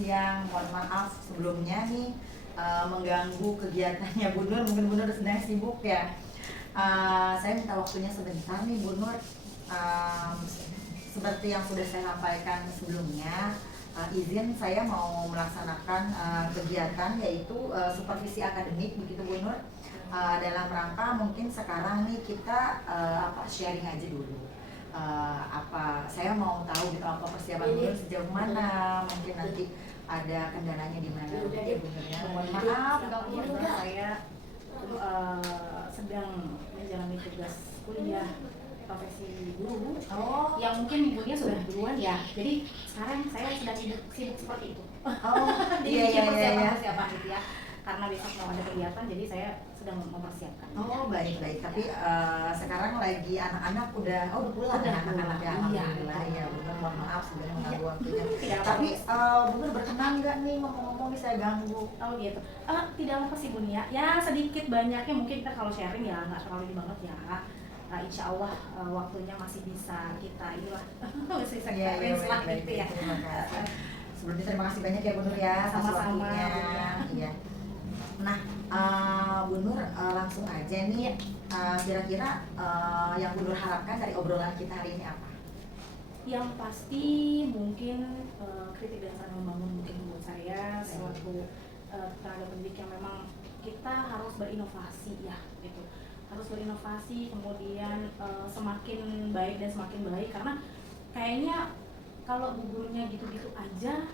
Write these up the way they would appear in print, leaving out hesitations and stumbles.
siang. Mohon maaf sebelumnya nih mengganggu kegiatannya Bu Nur. Mungkin Bu Nur sedang sibuk ya. Saya minta waktunya sebentar nih Bu Nur. Seperti yang sudah saya sampaikan sebelumnya, izin saya mau melaksanakan kegiatan yaitu supervisi akademik begitu Bu Nur. Dalam rangka mungkin sekarang nih kita sharing aja dulu. Saya mau tahu gitu apa persiapan Bu Nur sejauh mana, mungkin nanti ada kendalanya di mana ya Bu Nur ya. Mohon maaf kalau saya sedang menjalani tugas kuliah profesi guru yang mungkin ibunya sudah duluan ya, jadi sekarang saya sedang sibuk seperti itu. Persiapan gitu ya, karena besok mau ada kegiatan jadi saya sedang mempersiapkan. Baik. Tapi sekarang lagi anak-anak udah pulang ya anak-anak ya. Alhamdulillah ya Bu Nur, mohon maaf sudah mengganggu waktunya. Tapi Bu Nur berkenan nggak nih ngomong-ngomong saya ganggu? Gitu. Tidak apa sih Bu Nia, ya sedikit banyaknya mungkin kita kalau sharing ya nggak terlalu banget ya. Insya Allah waktunya masih bisa kita masih bisa kita lah gitu ya. Sebelumnya terima kasih banyak ya Bu Nur ya, sama-sama. Iya. Nah, Bu Nur langsung aja nih, kira-kira yang Bu Nur harapkan dari obrolan kita hari ini apa? Yang pasti mungkin kritik dan saran membangun mungkin buat saya selaku tenaga pendidik yang memang kita harus berinovasi ya gitu. Harus berinovasi, kemudian semakin baik dan semakin baik, karena kayaknya kalau bu gurunya gitu-gitu aja,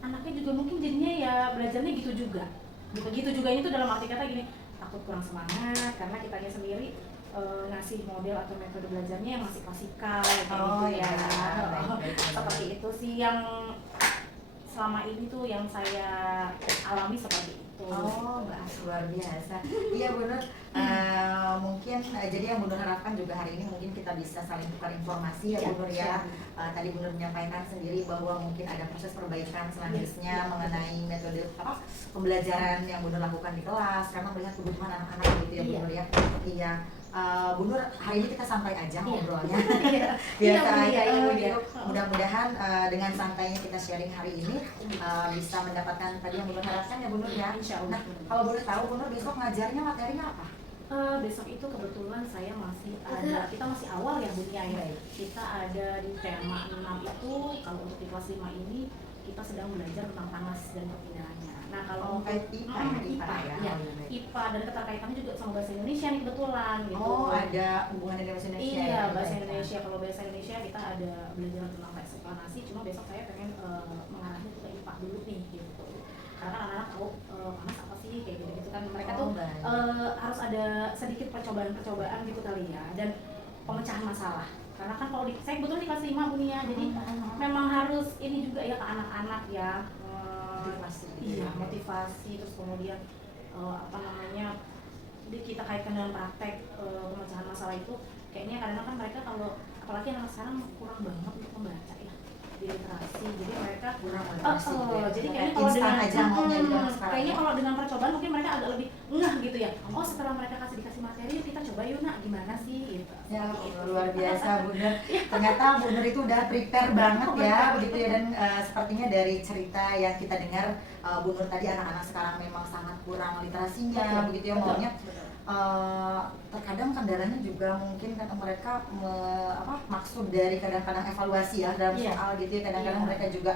anaknya juga mungkin jadinya ya belajarnya gitu juga. Gitu juga ini tuh dalam arti kata gini, takut kurang semangat karena kitanya sendiri ngasih model atau metode belajarnya yang masih klasikal kayak gitu ya. Baik. Seperti itu sih yang selama ini tuh yang saya alami seperti itu. Luar biasa. Iya Bu Nur, mungkin jadi yang Bu Nur harapkan juga hari ini mungkin kita bisa saling tukar informasi ya Bu Nur ya. Tadi Bu Nur menyampaikan sendiri bahwa mungkin ada proses perbaikan selanjutnya mengenai metode pembelajaran yang Bu Nur lakukan di kelas karena melihat kebutuhan anak-anak gitu ya Bu Nur ya. Iya. Bu Nur, hari ini kita santai aja ngobrolnya. Biasa aja gitu. Mudah-mudahan dengan santainya kita sharing hari ini bisa mendapatkan tadi yang Bu Nur harapkan ya Bu Nur ya. Nah, kalau boleh tahu Bu Nur besok ngajarnya materinya apa? Besok itu kebetulan saya masih ada, kita masih awal ya Bu Nia ya. Kita ada di tema 6 itu, kalau untuk di kelas 5 ini kita sedang belajar tentang panas dan perpindahannya. Nah kalau IPA ya, IPA dan keterkaitannya juga sama bahasa Indonesia nih kebetulan gitu. Ada hubungan dengan bahasa Indonesia. Iya, bahasa Indonesia. Kalau bahasa Indonesia kita ada belajar tentang teks eksplanasi, cuma besok saya pengen mengarahnya ke IPA dulu nih gitu. Karena anak-anak tahu panas apa sih kayak gitu kan. Mereka tuh harus ada sedikit percobaan gitu kali ya, dan pemecahan masalah. Karena kan kalau saya kebetulan di kelas 5 Bu Nia, jadi memang harus ini juga ya ke anak-anak ya. Motivasi, terus kemudian kita kaitkan dengan praktek pemecahan masalah itu. Kayaknya kadang-kadang kan mereka kalau apalagi anak sekarang kurang banget untuk membaca ya di literasi, jadi mereka kurang jadi kayaknya kalau dengan percobaan mungkin mereka agak lebih ngeh gitu ya. Setelah mereka dikasih materi kita coba yuk nak gimana sih gitu. Ya luar biasa Bu Nur. Ternyata Bu Nur itu udah prepare banget ya begitu ya, dan sepertinya dari cerita yang kita dengar Bu Nur tadi anak-anak sekarang memang sangat kurang literasinya begitu ya, maunya terkadang kendalanya juga mungkin karena mereka maksud dari kadang-kadang evaluasi ya dalam soal gitu ya, kadang-kadang mereka juga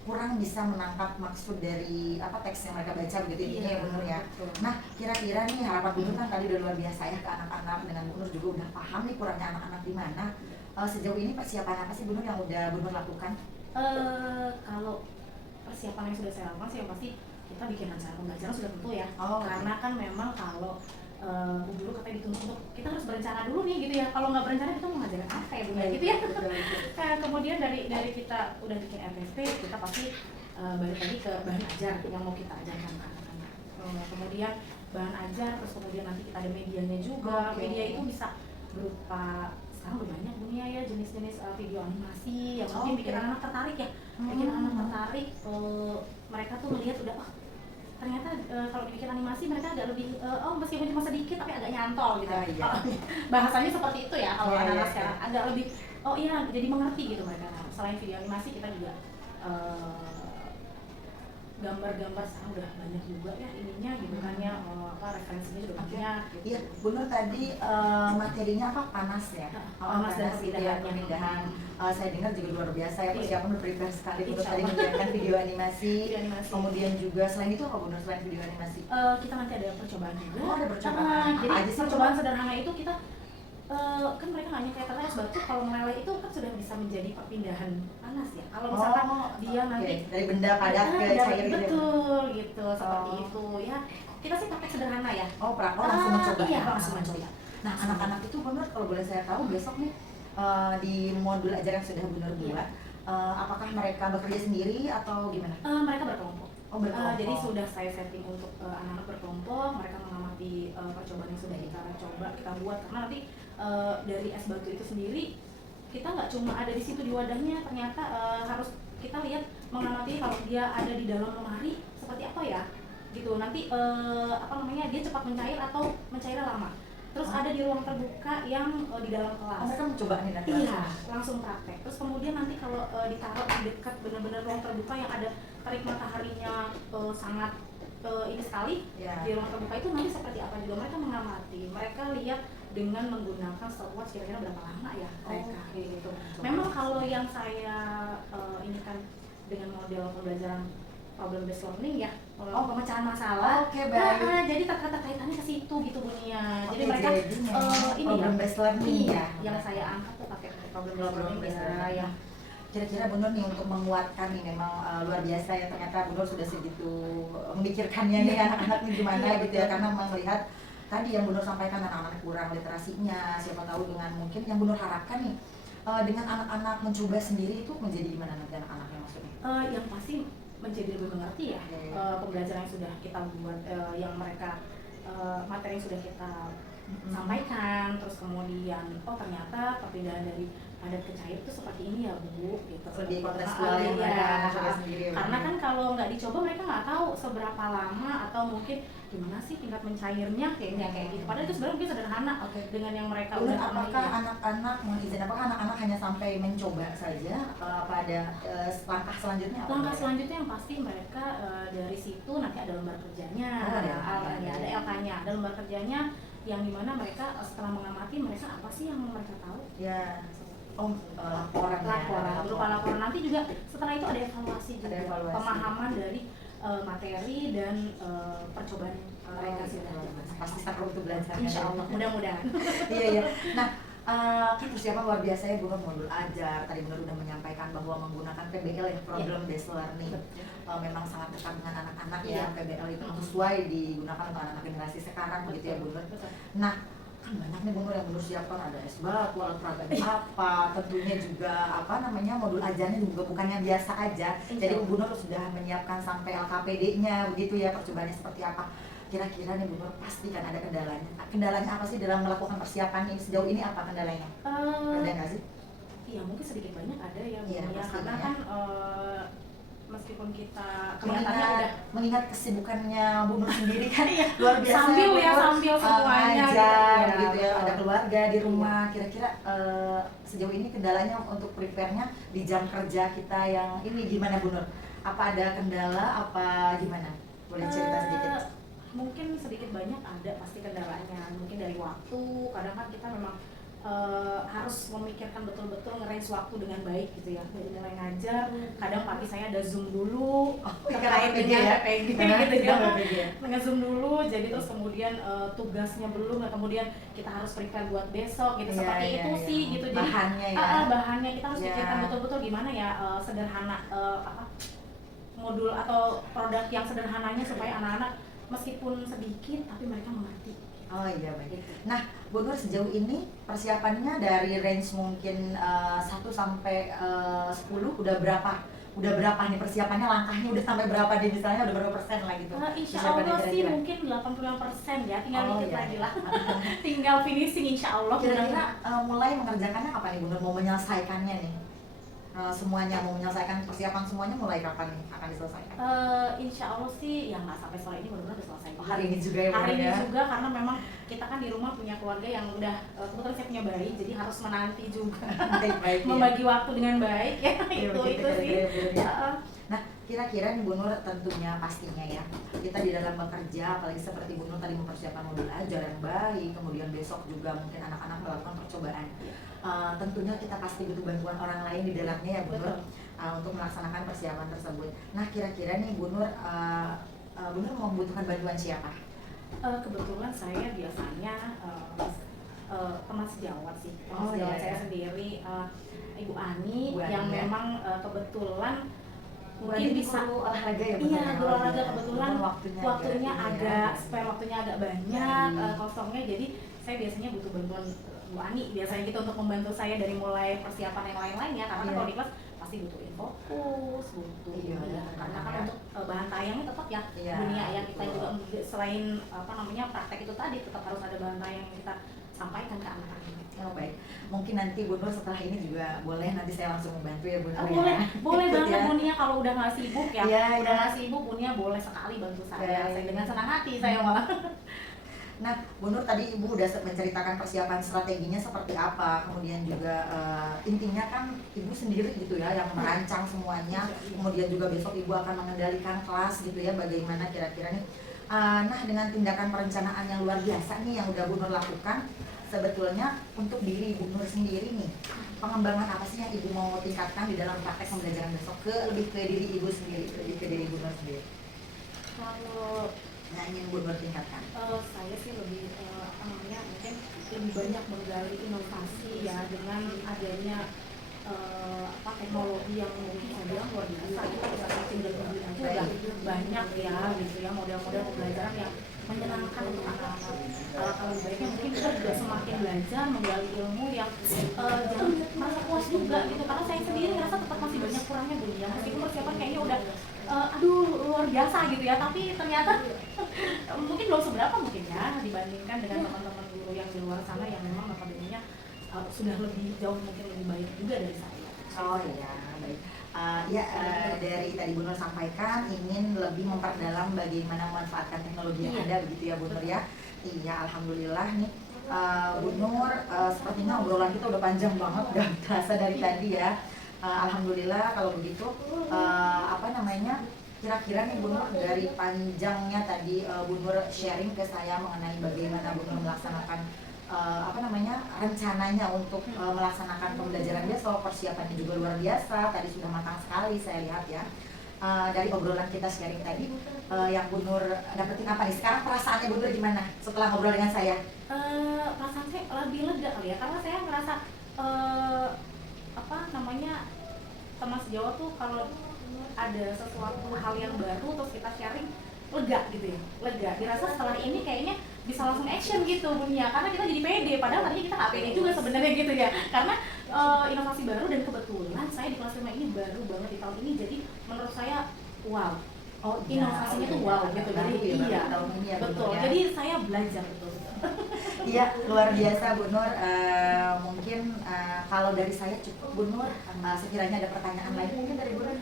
kurang bisa menangkap maksud dari teks yang mereka baca begitu intinya ya Bu Nur ya. Nah kira-kira nih harapan Bu Nur kan tadi udah luar biasa ya ke anak-anak, dengan Bu Nur juga udah paham nih kurangnya anak-anak di mana. Sejauh ini persiapan apa sih Bu Nur yang udah Bu Nur lakukan? Kalau persiapan yang sudah saya lakukan sih yang pasti kita bikin rencana pembelajaran sudah tentu ya. Karena kan memang kalau dulu katanya dituntut untuk kita harus berencana dulu nih gitu ya. kalau nggak berencana kita mau ngajarin apa ya Bu Nia gitu ya. Kemudian dari kita udah bikin RPP, kita pasti balik lagi ke bahan ajar yang mau kita ajarkan ke anak-anak. Kemudian bahan ajar, terus kemudian nanti kita ada medianya juga. Media itu bisa berupa, sekarang udah banyak Bu Nia ya jenis-jenis video animasi yang mungkin bikin anak tertarik ya. Bikin anak tertarik, mereka tuh melihat udah ternyata kalau dibikin animasi mereka agak lebih meskipun cuma sedikit tapi agak nyantol gitu. Bahasanya seperti itu ya kalau anak-anak sekarang agak lebih jadi mengerti gitu mereka. Selain video animasi kita juga gambar-gambar sekarang udah banyak juga ya ininya gitu kan ya, referensinya juga banyak gitu. Iya, Bu Nur tadi materinya apa, panas ya? Panas dan gitu ya, pemindahan. Saya dengar juga luar biasa ya, persiapan prepare sekali. Bu Nur tadi menyiapkan video animasi. Kemudian juga selain itu apa Bu Nur, selain video animasi? Kita nanti ada percobaan juga. Oh, ada percobaan. Jadi percobaan sederhana itu kita kan mereka nggak nyangka ternyata es batu kalau meleleh itu kan sudah bisa menjadi perpindahan panas ya. Kalau misalkan dia nanti dari benda padat ke cair gitu. Betul gitu, seperti itu ya. Kita sih pakai sederhana ya. Langsung mencoba. Iya, langsung mencoba. Nah, anak-anak itu benar kalau boleh saya tahu besok nih di modul ajar yang sudah benar buat, apakah mereka bekerja sendiri atau gimana? Mereka berkelompok. Jadi berkelompok. sudah saya setting untuk anak-anak berkelompok, mereka mengamati percobaan yang sudah kita buat, karena nanti dari es batu itu sendiri kita nggak cuma ada di situ di wadahnya, ternyata harus kita lihat mengamati kalau dia ada di dalam lemari seperti apa ya gitu, nanti dia cepat mencair atau mencairnya lama. Terus ada di ruang terbuka yang di dalam kelas. Mereka mencoba nih nanti. Iya, langsung praktek. Terus kemudian nanti kalau ditaruh di dekat benar-benar ruang terbuka yang ada terik mataharinya sangat ini sekali, di ruang terbuka itu nanti seperti apa juga mereka mengamati. Mereka lihat dengan menggunakan stopwatch kira-kira berapa lama ya mereka gitu. Memang kalau yang saya ini kan dengan model pembelajaran problem based learning ya, pemecahan masalah. Baik. Jadi kaitannya ke situ gitu bunyinya. Jadi mereka ini problem based learning ya. Yang saya angkat tuh pakai problem based learning ya. Kira-kira Bu Nur nih untuk menguatkan nih, memang luar biasa ya, ternyata Bu Nur sudah segitu memikirkannya nih anak-anak nih gimana gitu ya, karena melihat tadi yang Bu Nur sampaikan anak-anak kurang literasinya, siapa tahu dengan mungkin yang Bu Nur harapkan nih dengan anak-anak mencoba sendiri itu menjadi gimana nanti anak-anaknya maksudnya? Yang pasti menjadi lebih mengerti ya, pembelajaran yang sudah kita buat, yang mereka materi yang sudah kita sampaikan, terus kemudian ternyata perpindahan dari padat ke cair itu seperti ini ya Bu gitu. Lebih kontekstual yang mereka coba sendiri. Karena kan kalau nggak dicoba mereka nggak tahu seberapa lama atau mungkin gimana sih tingkat mencairnya kayak gitu. Padahal itu sebenarnya mungkin sederhana dengan yang mereka udah. Apakah anak-anak apakah anak-anak hanya sampai mencoba saja? Apa ada langkah selanjutnya? Langkah selanjutnya yang pasti mereka dari situ nanti ada lembar kerjanya, ada LK-nya, ada lembar kerjanya yang dimana mereka setelah mengamati mereka apa sih yang mereka tahu? Ya. Laporan. Berupa laporan. Nanti juga setelah itu ada evaluasi juga, pemahaman dari materi dan percobaan mereka sudah. Pasti seru untuk belajar. Insya Allah, mudah-mudahan. Iya. Nah, kan persiapan luar biasa ya Bu Nur, modul ajar. Tadi Bu Nur udah menyampaikan bahwa menggunakan PBL ya, problem based learning. Memang sangat dekat dengan anak-anak ya. PBL itu sesuai digunakan untuk anak-anak generasi sekarang begitu ya Bu Nur. Nah, kan banyak nih Bu Nur yang Bu Nur siapkan, ada es batu, alat peraga apa, tentunya juga modul ajarnya juga bukan yang biasa aja. Jadi Bu Nur sudah menyiapkan sampai LKPD-nya begitu ya, percobaannya seperti apa. Kira-kira nih Bu Nur pasti kan ada kendalanya. Kendalanya apa sih dalam melakukan persiapan ini? Sejauh ini apa kendalanya? Ada nggak sih? Iya, mungkin sedikit banyak ada ya Bu, karena kan meskipun kita mengingat kesibukannya Bu Nur sendiri kan luar biasa, sambil semuanya gitu ya, ada keluarga di rumah. Kira-kira sejauh ini kendalanya untuk prepare-nya di jam kerja kita yang ini gimana Bu Nur? Apa ada kendala apa gimana? Boleh cerita sedikit? Mungkin sedikit banyak ada pasti kendalanya, mungkin dari waktu. Kadang kan kita memang harus memikirkan betul-betul nge-range waktu dengan baik gitu ya. Dari mulai ngajar, kadang pagi saya ada zoom dulu terkait dengan PG gitu ya, nge-zoom dulu, jadi terus kemudian tugasnya belum, dan kemudian kita harus prepare buat besok gitu, seperti itu sih gitu. Jadi bahannya kita harus pikirkan betul-betul gimana ya, sederhana modul atau produk yang sederhananya supaya anak-anak meskipun sedikit tapi mereka mengerti. Oh iya, baik. Nah, Bu Nur sejauh ini persiapannya dari range mungkin 1 sampai 10 udah berapa? Udah berapa nih persiapannya, langkahnya udah sampai berapa nih, misalnya udah berapa persen lah gitu? Insya Allah sih mungkin 85% ya, tinggal dikit lagi lah. Tinggal finishing insya Allah. Kira-kira mulai mengerjakannya kapan nih Bu Nur, mau menyelesaikannya nih? Semuanya mau menyelesaikan persiapan semuanya mulai kapan nih akan diselesaikan? Insya Allah sih ya nggak sampai sore ini benar-benar udah selesai. Hari ini juga ya? Hari ini juga, karena memang kita kan di rumah punya keluarga yang udah kebetulan saya punya bayi, jadi harus menanti juga. Membagi waktu dengan baik ya, itu sih. kira-kira nih Bu Nur, tentunya pastinya ya kita di dalam bekerja, apalagi seperti Bu Nur tadi mempersiapkan modul ajar yang baik, kemudian besok juga mungkin anak-anak melakukan percobaan. Tentunya kita pasti butuh bantuan orang lain di dalamnya ya Bu Nur, untuk melaksanakan persiapan tersebut. Nah kira-kira nih Bu Nur, Bu Nur membutuhkan bantuan siapa? Kebetulan saya biasanya teman sejawat sih, teman sejawat saya sendiri, Ibu Ani, yang memang kebetulan mungkin bisa olahraga ya, iya berolahraga, kebetulan waktunya agak spare, waktunya agak banyak kosongnya, jadi saya biasanya butuh bantuan Bu Ani biasanya gitu untuk membantu saya dari mulai persiapan yang lain-lainnya, karena kalau di kelas pasti butuh infokus, butuh karena kan untuk bahan tayangnya tetap ya dunia yang kita juga selain praktek itu tadi tetap harus ada bahan tayang yang kita sampaikan ke anak-anak. Oh baik, mungkin nanti Bu Nur setelah ini juga boleh nanti saya langsung membantu ya Bu Nur. Boleh banget Bu Nia, kalau udah nggak sibuk ya, udah nggak sibuk Bu Nia boleh sekali bantu saya, saya dengan senang hati saya malah. Nah Bu Nur tadi Ibu udah menceritakan persiapan strateginya seperti apa, kemudian juga intinya kan Ibu sendiri gitu ya yang merancang semuanya, kemudian juga besok Ibu akan mengendalikan kelas gitu ya, bagaimana kira-kira nih. Nah dengan tindakan perencanaan yang luar biasa nih yang udah Bu Nur lakukan, sebetulnya untuk diri Bu Nur sendiri nih, pengembangan apa sih yang Ibu mau tingkatkan di dalam praktek pembelajaran besok lebih ke diri Ibu sendiri, lebih ke diri Bu Nur sendiri? Kalau ingin Bu Nur tingkatkan? Saya sih lebih mungkin lebih banyak menggali inovasi ya, dengan adanya teknologi yang mungkin saya bilang luar biasa, kita bisa bikin dari pembelajaran juga banyak ya gitu ya, model-model pembelajaran yang menyenangkan untuk anak-anak. Kalau baiknya mungkin kita juga semakin belajar menggali ilmu yang jangan merasa puas juga gitu, karena saya sendiri ngerasa tetap masih banyak kurangnya Bu ya, meskipun persiapan kayaknya udah luar biasa gitu ya, tapi ternyata mungkin belum seberapa mungkin ya dibandingkan dengan teman-teman guru yang di luar sana yang memang notabene-nya sudah lebih jauh, mungkin lebih baik juga dari saya. Oh iya, baik. Dari tadi Bu Nur sampaikan ingin lebih memperdalam bagaimana memanfaatkan teknologi yang ada begitu ya Bu Nur ya. Iya, alhamdulillah nih Bu Nur, sepertinya obrolan kita udah panjang banget, udah terasa dari tadi ya. Alhamdulillah kalau begitu, kira-kira nih Bu Nur, dari panjangnya tadi Bu Nur sharing ke saya mengenai bagaimana Bu Nur melaksanakan rencananya untuk melaksanakan pembelajaran besok, persiapannya juga luar biasa, tadi sudah matang sekali saya lihat ya. Dari obrolan kita sharing tadi, yang Bu Nur dapetin apa nih? Sekarang perasaannya Bu Nur gimana setelah ngobrol dengan saya? Perasaan saya lebih lega kali ya, karena saya merasa teman sejawat tuh kalau ada sesuatu hal yang baru terus kita sharing lega gitu ya, lega, dirasa setelah ini kayaknya bisa langsung action gitu punya, karena kita jadi pede, padahal tadinya kita nggak pede juga sebenarnya gitu ya, karena inovasi baru, dan kebetulan saya di kelas 5 ini baru banget di tahun ini, jadi menurut saya wow, inovasinya tuh wow gitu, jadi iya betul, jadi saya belajar betul. Iya, luar biasa Bu Nur. Mungkin kalau dari saya cukup Bu Nur, sekiranya ada pertanyaan lain mungkin dari Bu Nur.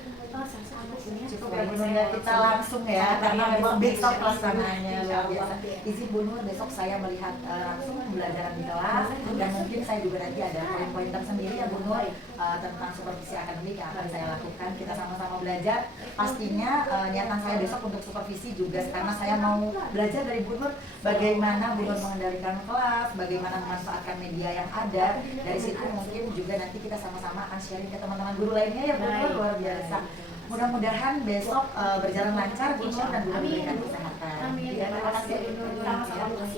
Cukup ya Bu Nur ya, kita langsung ya, karena memang besok pelaksanaannya luar biasa. Izin Bu Nur, besok saya melihat langsung pembelajaran di kelas, dan mungkin saya juga nanti ada poin-poin tersendiri ya Bu Nur tentang supervisi akademik yang akan saya lakukan. Kita sama-sama belajar. Pastinya niatan saya besok untuk supervisi juga, karena saya mau belajar dari Bu Nur bagaimana Bu Nur mengendalikan kelas, bagaimana memanfaatkan media yang ada. Dari situ mungkin juga nanti kita sama-sama akan sharing ke teman-teman guru lainnya ya Bu Nur, luar biasa. Mudah-mudahan besok berjalan lancar Bu Nur, dan Bu Nur diberikan kesehatan. Amin. Terima kasih Bu Nur. Sama-sama.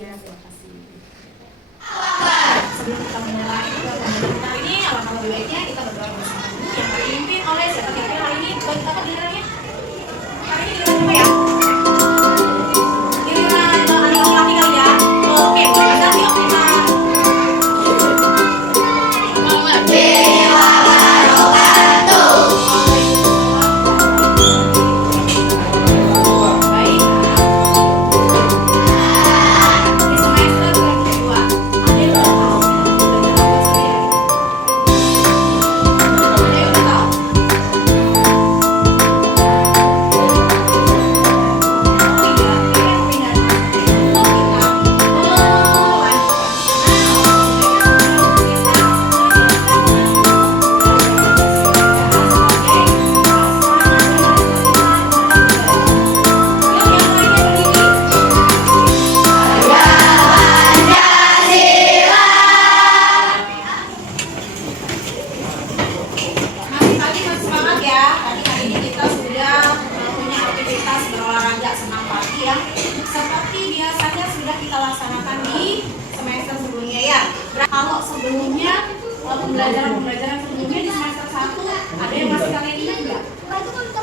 Sebelum kita mulai kita ini, alangkah lebih baiknya kita berdoa bersama dulu yang dipimpin oleh siapa kira-kira hari ini. Buat kita apa gilirannya? Hari ini giliran apa ya? Giliran anak laki-laki kali ya. Oke, kita yuk kita. kalau sebelumnya pembelajaran sebelumnya di semester 1 ada yang masih kalian ingat nggak?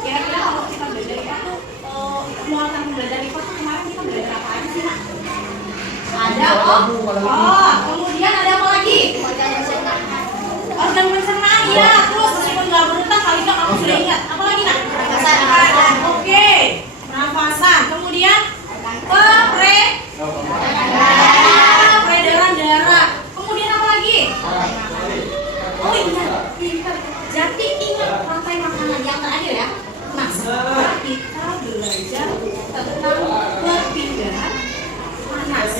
Kira-kira kalau kita belajar IPA tuh muatan pembelajaran IPA tuh kemarin kita belajar apa aja sih, Nak? Ada kemudian ada apa lagi? Organ pencernaan, ya. Terus meskipun nggak berutang kali nggak kamu sudah ingat. Apa lagi, Nak? Pernafasan. Oke, pernafasan. Kemudian peredaran darah. Kemudian apa lagi? Oh iya, pintar. Jadi ingat rantai makanan yang terakhir ya. Nah, sekarang kita belajar tentang perpindahan panas.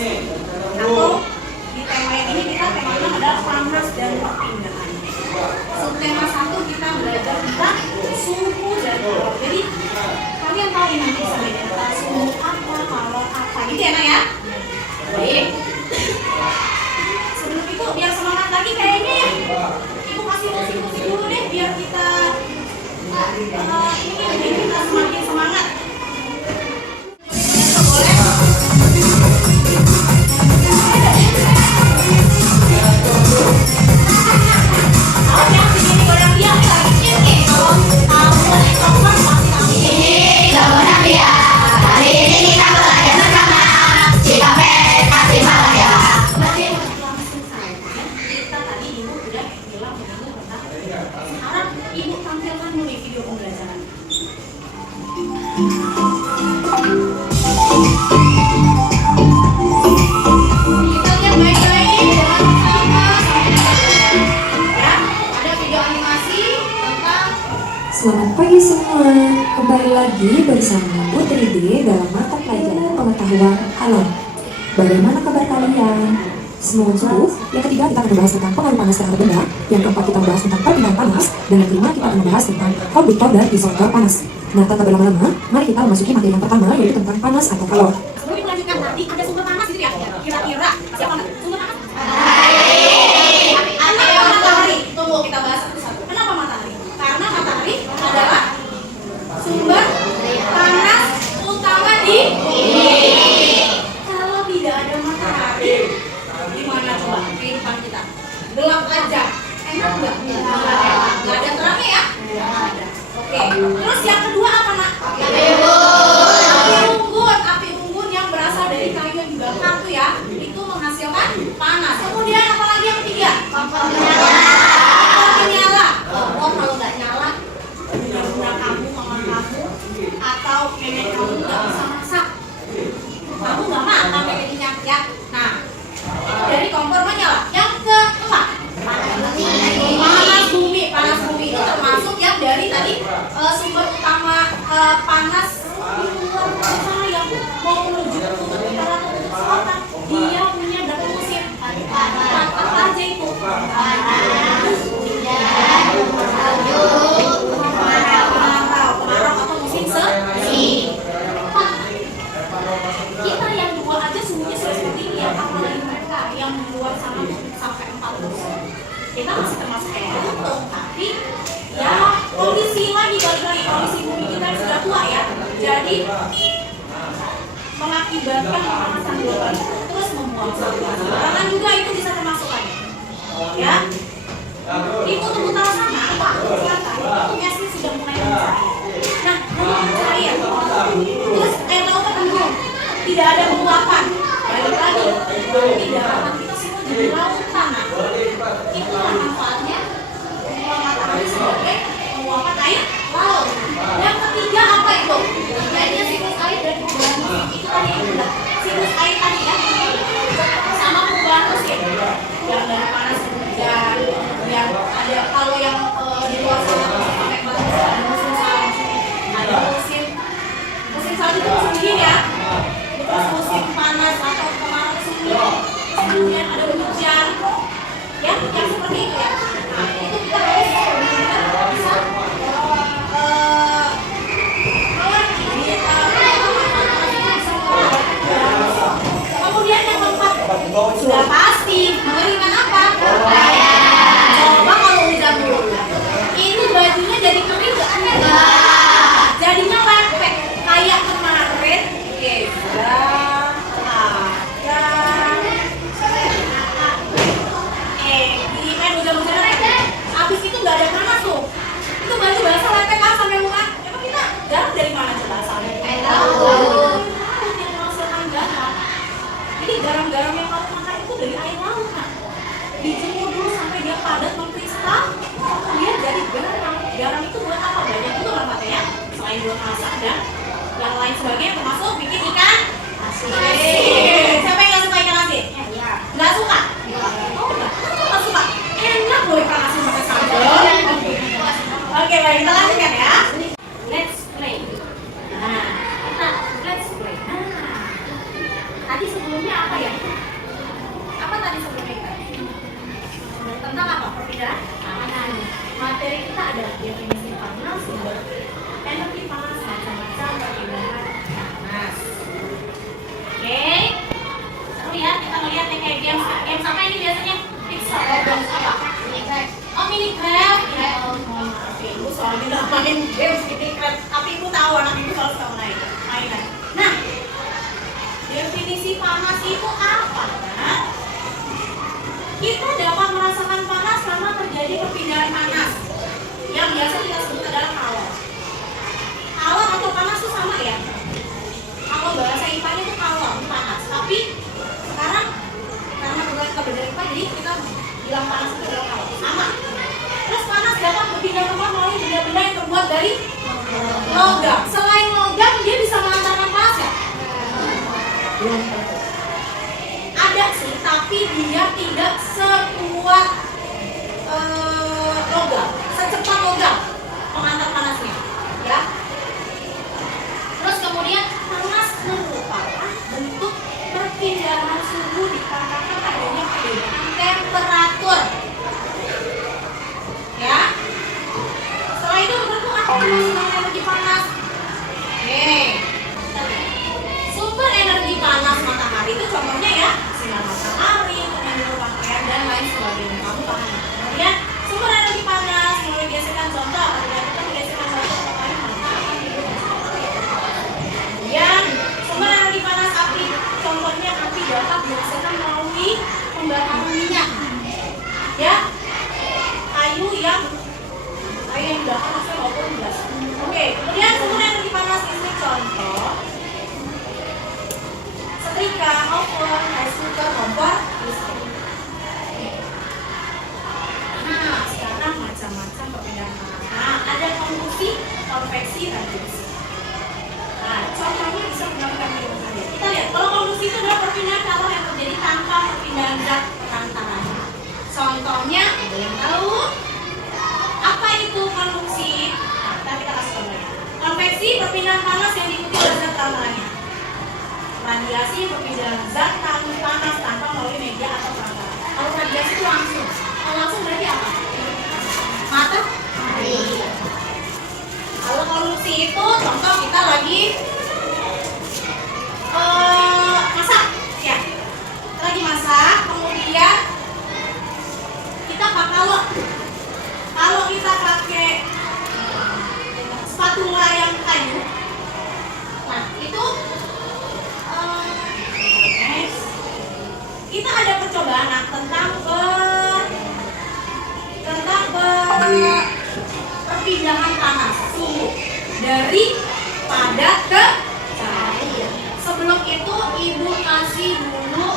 Atau di tema yang ini kita temanya adalah panas dan perpindahan. Subtema 1 kita belajar tentang suhu dan kalor. Jadi kalian tahu ini nanti bisa beda antara suhu apa, kalor apa, gitu ya, Nak ya? Baik. Sebelum itu biar semangat lagi kayaknya ya. Ibu kasih musik-musik dulu deh biar kita semakin semangat. Selamat pagi semua, kembali lagi bersama Putri D dalam mata pelajaran pengetahuan alam. Bagaimana kabar kalian? Semoga cukup. Yang ketiga kita akan membahas tentang pengaruh panas terhadap benda. Yang keempat kita membahas tentang perpindahan panas. Dan yang kelima kita akan membahas tentang konduktor dan isoter panas. Nah, tanpa berlama-lama, mari kita memasuki materi yang pertama, yaitu tentang panas atau kalor. Sebelum melanjutkan tadi ada sumber panas gitu ya. Kira-kira siapa nggak? Sumber panas? Kenapa matahari? Tunggu kita bahas satu-satu. Kenapa matahari? Karena matahari adalah sumber panas utama di bumi. Kalau tidak ada matahari, gimana coba kehidupan kita? Gelap aja. Enak nggak? Nggak ada terangnya ya? Nggak ada. Oke. Terus yang kedua apa, Nak? Api unggun yang berasal dari kayu yang dibakar tuh ya, itu menghasilkan panas. Kemudian apa lagi yang ketiga? Kompor penyala. Kompor kalau nggak nyala, bunda kamu, mama kamu, atau nenek kamu nggak bisa masak. Kamu nggak makan neneknya ya. Nah, itu dari kompor menyala. Yang keempat, panas bumi. Panas bumi itu termasuk yang dari tadi sumber utama panas di luar sana yang mau menuju ke kutub utara atau kutub selatan. Dia punya berapa musim? Apa aja itu? Kemarau atau musim semi. Kita yang dua aja suhunya sudah seperti ini ya, apalagi mereka yang di luar sana sampai 40. Kita masih termasuk kayak untung, tapi ya kondisi lagi balik lagi kondisi bumi kita yang sudah tua ya, jadi mengakibatkan pemanasan global terus membuang sampah. Bahkan juga itu bisa termasukkan ya. Di kutub utara sana, kutub selatan, itu esnya sudah mulai mencair. Nah, mencair, terus air laut tenggelam, tidak ada penguapan. Balik lagi, di daratan kita semua jadi lautan. Itulah manfaatnya matahari sebagai penguapan air laut. Yang ketiga apa itu? Jadinya siklus air dan perubahan musim. Itu tadi yang kedua. Siklus air tadi ya, sama perubahan musim. Yang dari panas ke hujan, yang ada kalau yang di luar sana sampai panas ada musim salju, ada musim salju itu musim dingin ya. Terus musim panas atau kemarau semi selain buat masak dan yang lain sebagainya, termasuk bikin ikan asin. Siapa yang nggak suka ikan asin? Nggak suka? Oh nggak suka? Enak loh ikan asin pakai sambal. Oke, baik, kita lanjutkan ya. Let's play. Let's play. Tadi sebelumnya apa ya? Apa tadi sebelumnya? Tentang apa? Perbedaan? Materi kita ada definisi panas, sumber energi panas, macam-macam perbedaan panas. Oke, seru ya kita melihat yang kayak games apa ini biasanya? Pixel, games apa? Oh, Minecraft. Ya, ibu soalnya nggak main games Minecraft, tapi ibu tahu anak ibu selalu suka mainan. Nah, definisi panas itu apa? Kan? Kita dapat merasakan panas karena terjadi perpindahan panas yang biasa kita sebut adalah kalor. Kalor atau panas itu sama ya? Kalau bahasa IPA-nya itu kalor, panas. Tapi sekarang karena kita belajar IPA, jadi kita bilang panas itu adalah kalor. Sama. Terus panas dapat berpindah tempat melalui benda-benda yang terbuat dari logam. Selain logam, dia bisa mengantarkan panas ya? Ada sih, tapi dia tidak sekuat logam, secepat logam pengantar panasnya, ya. Terus kemudian panas merupakan bentuk perpindahan suhu dikarenakan adanya perbedaan temperatur, ya. Setelah itu menurutmu apa yang maksud energi panas? Oke. Sumber energi panas matahari itu contohnya ya sinar matahari, pengandung pakaian dan lain sebagainya. Kamu paham? Kemudian sumber energi panas melalui gesekan contoh, apabila kita menggeserkan contoh matahari. Kemudian sumber energi panas api, contohnya api dapat dihasilkan melalui pembakaran minyak, ya. Kayu yang dibakar maksudnya maupun gas. Oke, kemudian sumber energi panas listrik contoh setrika, oven, rice cooker, kompor listrik. Nah, sekarang macam-macam perpindahan panas. Nah, ada konduksi, konveksi, radiasi. Nah, contohnya bisa menggunakan minum saja. Kita lihat, kalau konduksi itu adalah perpindahan kalor yang terjadi tanpa perpindahan zat perantaranya. Contohnya, ada yang tahu? Apa itu konduksi? Nah, kita kasih contohnya. Konveksi, perpindahan panas yang diikuti oleh zat perantaranya. Radiasi, perpindahan zat panas tanpa melalui media atau perantara. Kalau radiasi itu langsung. Kalau langsung berarti apa? Matahari. Kalau konduksi itu contoh kita lagi masak, ya. Kita lagi masak, kemudian kita kalau kita pakai spatula yang kayu, nah itu kita ada percobaan tentang perpindahan panas suhu dari padat ke cair. Sebelum itu ibu kasih dulu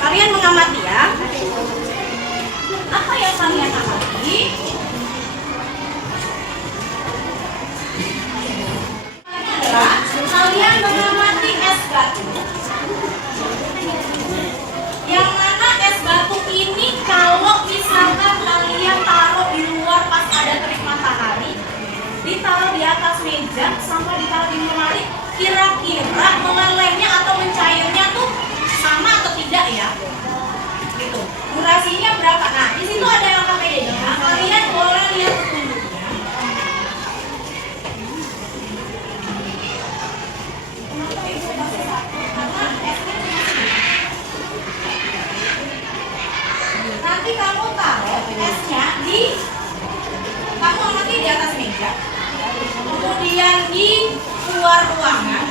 kalian mengamati ya. Apa yang kalian amati? Adalah kalian mengamati es batu. Yang mana es batu ini kalau misalkan kalian taruh di luar pas ada terik matahari, ditaruh di atas meja sampai ditaruh di lemari, kira-kira melelehnya atau mencairnya tuh sama atau tidak ya? Gitu. Durasinya berapa? Nah, di situ ada yang KPD. Nah, kalian boleh lihat petunjuknya. Kenapa ibu kasih satu? Karena esnya nanti kamu taruh esnya kamu amati di atas meja. Kemudian di luar ruangan.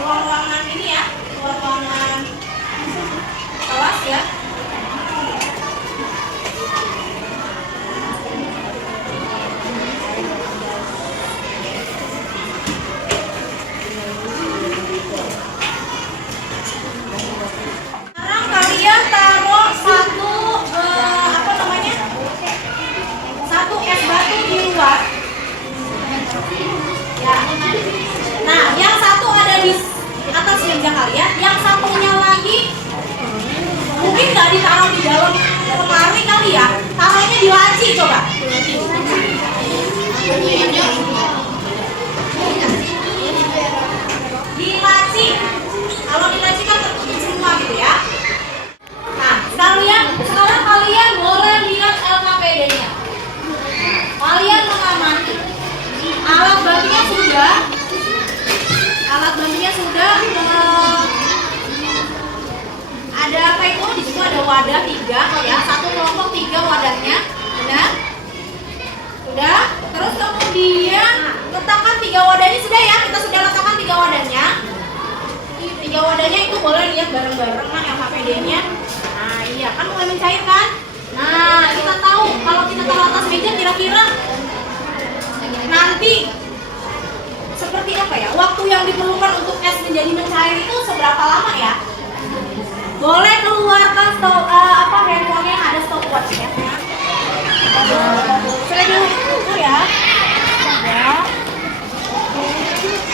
Ruangan ini ya, ruangan kelas ya. Di laci. Kalau di laci kan tertutup semua gitu ya. Nah, sekarang kalian boleh lihat LKPD-nya. Kalian mengamati. Alat bantunya sudah. Ada apa itu? Di situ ada wadah 3 ya. Satu kelompok 3 wadahnya. Benar? Sudah. Terus kemudian letakkan 3 wadah ini sudah ya. Kita sudah letakkan 3 wadahnya. 3 wadahnya itu boleh lihat bareng-bareng kan LKPD-nya. Nah, iya kan mulai mencair kan? Nah, kita tahu kalau kita taruh atas meja kira-kira nanti seperti apa ya? Waktu yang diperlukan untuk es menjadi mencair itu seberapa lama ya? Boleh keluarkan handphone yang ada stopwatch ya. Sudah diukur ya. Ya.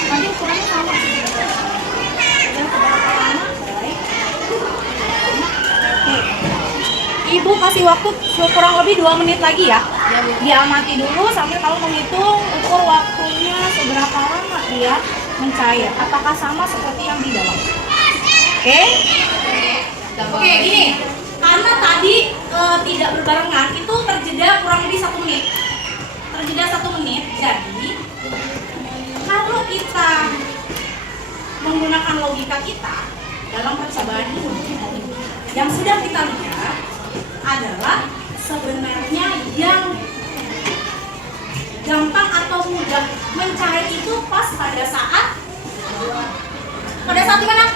Nanti ukurannya sama. Dan seberapa lama? Baik. Oke. Ibu kasih waktu kurang lebih 2 menit lagi ya. Diamati dulu sambil kamu menghitung ukur waktunya seberapa lama dia mencair. Apakah sama seperti yang di dalam? Oke? Oke, gini. Karena tadi tidak berbarengan, itu terjeda kurang lebih 1 menit. Terjeda 1 menit. Jadi kalau kita menggunakan logika kita dalam percobaan ini, yang sudah kita lihat adalah sebenarnya yang gampang atau mudah mencair itu pas pada saat gimana?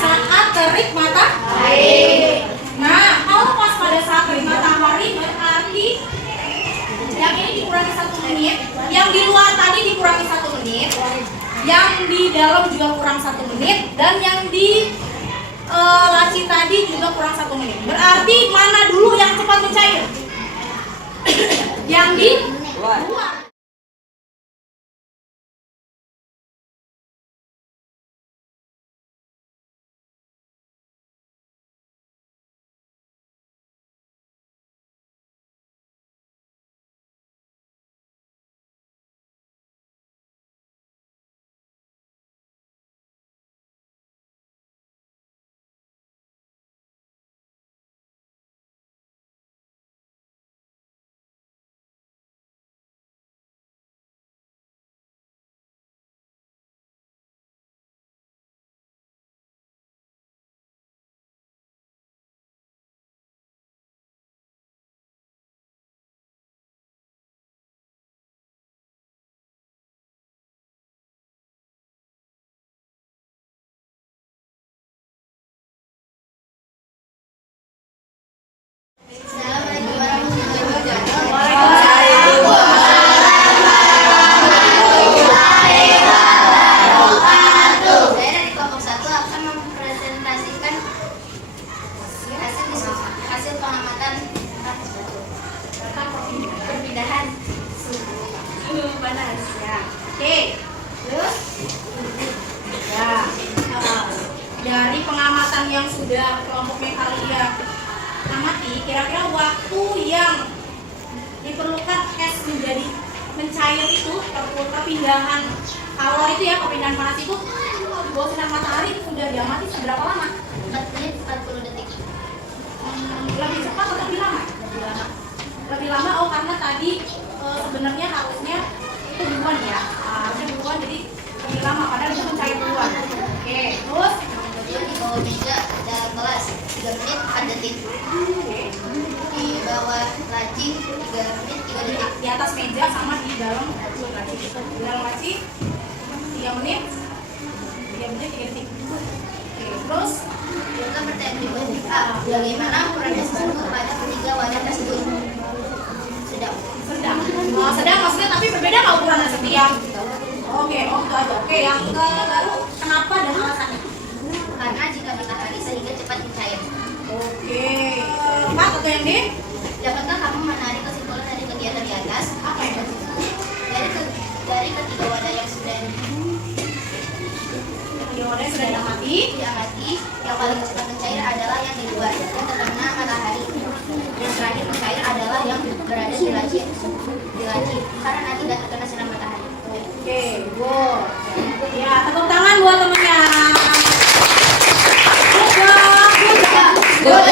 Saat terik matahari. Nah, kalau pas pada saat terik matahari berarti yang ini dikurangi 1 menit, yang di luar tadi dikurangi 1 menit, yang di dalam juga kurang 1 menit, dan yang di laci tadi juga kurang 1 menit. Berarti mana dulu yang cepat mencair? Yang di luar. Dari pengamatan yang sudah kelompoknya kalian amati, kira-kira waktu yang diperlukan es menjadi mencair itu perpindahan awal itu ya, perpindahan panas itu di bawah sinar matahari sudah diamati seberapa lama? 4 menit 40 detik. Lebih cepat atau lebih lama? Lebih lama. Oh, karena tadi sebenarnya harusnya itu duluan ya, harusnya duluan, jadi lebih lama padahal itu mencair duluan. Oke, terus Kemudian di bawah meja ada gelas 3 menit 4 detik. Di bawah laci 3 menit 3 detik. di atas meja sama di dalam laci. Di dalam laci 3 menit 3 detik. Oke, terus Juga pertanyaan berikutnya A. Bagaimana ukuran es batu pada ketiga wadah tersebut? Sedang. sedang maksudnya, tapi berbeda nggak ukurannya setiap? Oke, itu aja. Oke, yang baru kenapa dan alasannya? Karena jika matahari sehingga cepat mencair. Oke, Pak atau yang D? Dapatkah kamu menarik kesimpulan dari kegiatan di atas? Apa ya? Dari ketiga wadah yang sudah Jawabannya sudah diamati. yang paling cepat mencair adalah yang di luar yang terkena matahari. Yang terakhir mencair adalah yang berada di laci. Karena Semangat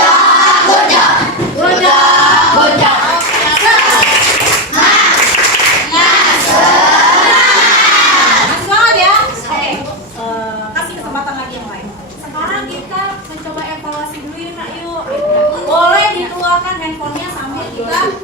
ya. Oke, kasih kesempatan lagi yang lain. Sekarang kita mencoba evaluasi dulu ya nak, yuk. Boleh dikeluarkan handphonenya sambil kita